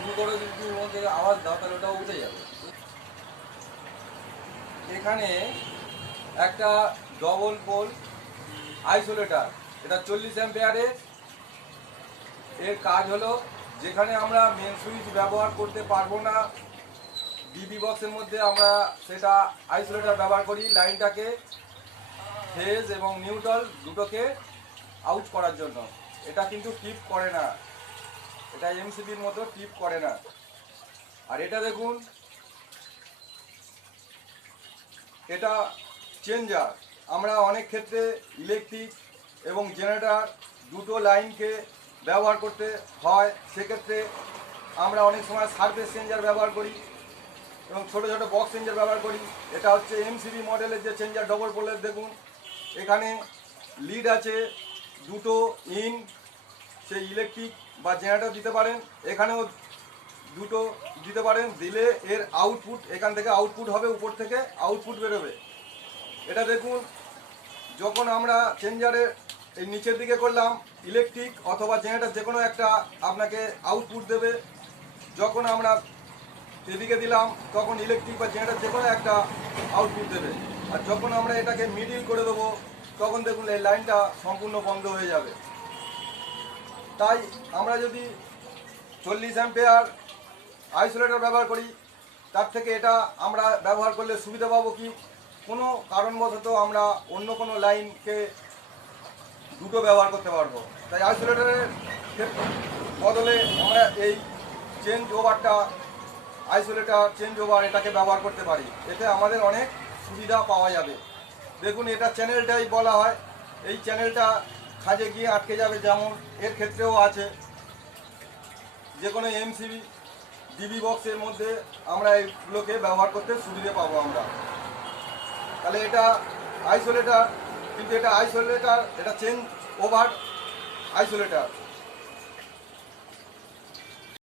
শুরু করে যদি তুমি ওর থেকে আওয়াজ দাও তাহলে ওটা উঠে যাবে। এখানে একটা ডবল পোল আইসোলেটার, এটা 40 অ্যাম্পিয়ারের। এর কাজ হলো যেখানে আমরা মেন সুইচ ব্যবহার করতে পারবো না, ডিবি বক্সের মধ্যে আমরা সেটা আইসোলেটার ব্যবহার করি লাইনটাকে ফেজ এবং নিউট্রাল দুটোকে আউট করার জন্য। এটা কিন্তু টিপ করে না, এটা এমসিবির মতো টিপ করে না। আর এটা দেখুন, এটা চেঞ্জার। আমরা অনেক ক্ষেত্রে ইলেকট্রিক এবং জেনারেটর দুটো লাইনকে ব্যবহার করতে হয়, সেক্ষেত্রে আমরা অনেক সময় সারফেস চেঞ্জার ব্যবহার করি এবং ছোটো ছোটো বক্স চেঞ্জার ব্যবহার করি। এটা হচ্ছে এমসিবি মডেলের যে চেঞ্জার ডবল পোলের। দেখুন এখানে লিড আছে দুটো ইন, সেই ইলেকট্রিক বা জেনারেটর দিতে পারেন, এখানেও দুটো দিতে পারেন। দিলে এর আউটপুট এখান থেকে আউটপুট হবে, উপর থেকে আউটপুট বেরোবে। এটা দেখুন, যখন আমরা চেঞ্জারে এই নিচের দিকে করলাম, ইলেকট্রিক অথবা জেনারেটর যে কোনো একটা আপনাকে আউটপুট দেবে। যখন আমরা এদিকে দিলাম তখন ইলেকট্রিক বা জেনারেটর যে কোনো একটা আউটপুট দেবে। আর যখন আমরা এটাকে মিডিল করে দেবো তখন দেখুন এই লাইনটা সম্পূর্ণ বন্ধ হয়ে যাবে। তাই আমরা যদি 40 অ্যাম্পিয়ার আইসোলেটর ব্যবহার করি, তার থেকে এটা আমরা ব্যবহার করলে সুবিধা পাবো কি, কোনো কারণবশত আমরা অন্য কোনো লাইনকে দুটো ব্যবহার করতে পারবো। তাই আইসোলেটরের বদলে আমরা এই চেঞ্জ ওভারটা, আইসোলেটর চেঞ্জ ওভার, এটাকে ব্যবহার করতে পারি। এতে আমাদের অনেক সুবিধা পাওয়া যাবে। দেখুন এটা চ্যানেলটাই বলা হয়, এই চ্যানেলটা খাঁজে গিয়ে আটকে যাবে, যেমন এর ক্ষেত্রেও আছে। যে কোনো এমসিবি ডিবি বক্সের মধ্যে আমরা এইগুলোকে ব্যবহার করতে সুবিধে পাবো আমরা। তাহলে এটা আইসোলেটর, কিন্তু এটা আইসোলেটর, এটা চেঞ্জ ওভার আইসোলেটর।